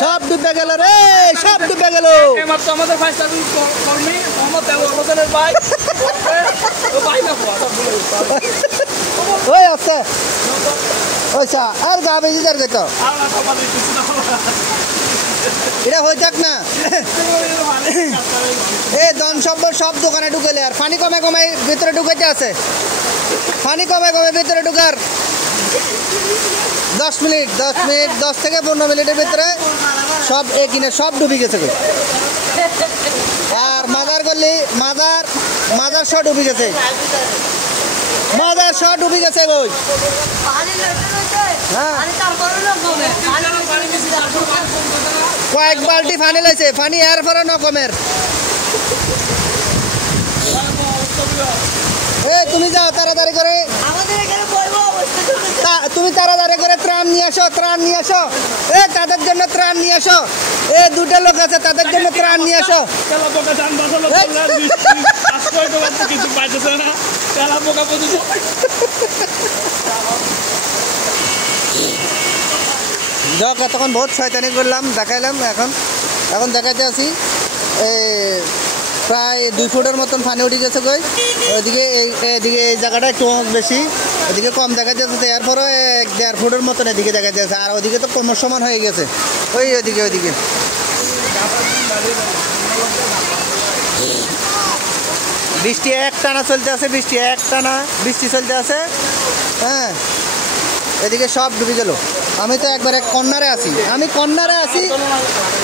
সব ডুবে গেল রে, সব ডুবে গেল। এইমাত্র আমাদের ভাই সার্ভিস কর্মী মোহাম্মদ দেওয়ার হোসেনের ভাই ও ভাই না ওই আছে ওইসা আর গা বেজি যার গেতো এটা হয়ে যাক না। এই ধন সম্পদ সব দোকানে ঢুকেলে আর পানি কমে কমে ভিতরে ঢুকাইতে আছে, পানি কমে কমে ভিতরে ঢুকার 10 মিনিট 10 থেকে 15 মিনিটের ভিতরে সব কিনে সব ডুবে গেছে। আর মাজার গলি মাজার সব ডুবে গেছে, মাজার সব ডুবে গেছে গই। হ্যাঁ কয়েক বালতি পানি লাইছে, পানি এর পরে নকমের। এই তুমি যাও তাড়াতাড়ি করে, তুমি তাড়াতাড়ি করে ত্রাণ নিয়ে আসো, ত্রাণ নিয়ে আসো। এ তাদের জন্য ত্রাণ নিয়ে আসো, এ দুটো লোক আছে তাদের জন্য ত্রাণ নিয়ে আসো। যাক এতক্ষণ বহুত শয়তানি করলাম, দেখাইলাম। এখন দেখাইতে আছি প্রায় 2 ফুটের মতন পানি উঠে গেছে কই। ওইদিকে এদিকে এই জায়গাটা একটু বেশি, এদিকে কম দেখা যাচ্ছে। এরপরও 1.5 ফুটের মতন এদিকে দেখা যাচ্ছে। আর ওদিকে তো কোমর সমান হয়ে গেছে। ওইদিকে বৃষ্টি একটানা চলতে আছে, বৃষ্টি চলতে আছে। হ্যাঁ এদিকে সব ডুবে গেল। আমি তো একবারে কর্নারে আছি,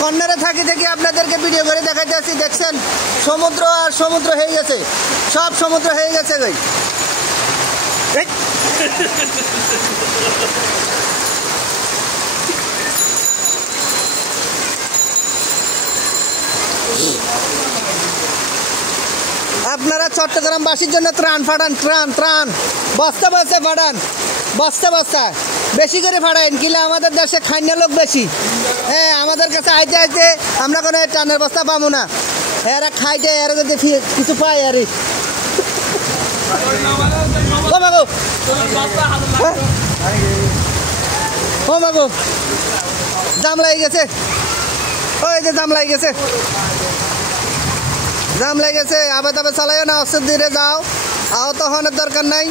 কর্নারে থাকি আপনাদেরকে ভিডিও করে দেখাতে আছি। দেখছেন সমুদ্র আর সমুদ্র হয়ে গেছে, সব সমুদ্র হয়ে গেছে ভাই। আপনারা চট্টগ্রামবাসীর জন্য ত্রাণ ফাটান, ত্রাণ বস্তা ফাটান, বস্তা বেশি করে ফাটাইন। কিলে আমাদের দেশে খাইনা লোক বেশি। হ্যাঁ আমাদের কাছে আইতে আমরা কোনো ত্রাণের বস্তা পাবো না। এরা খাইতে এরা যদি কিছু পায় আর ও মাগো জাম লাগে গেছে, ওই যে জাম লাগে গেছে। আবে চালাইও না, অস্ত্র ধীরে যাও, আহত হওয়ার দরকার নাই।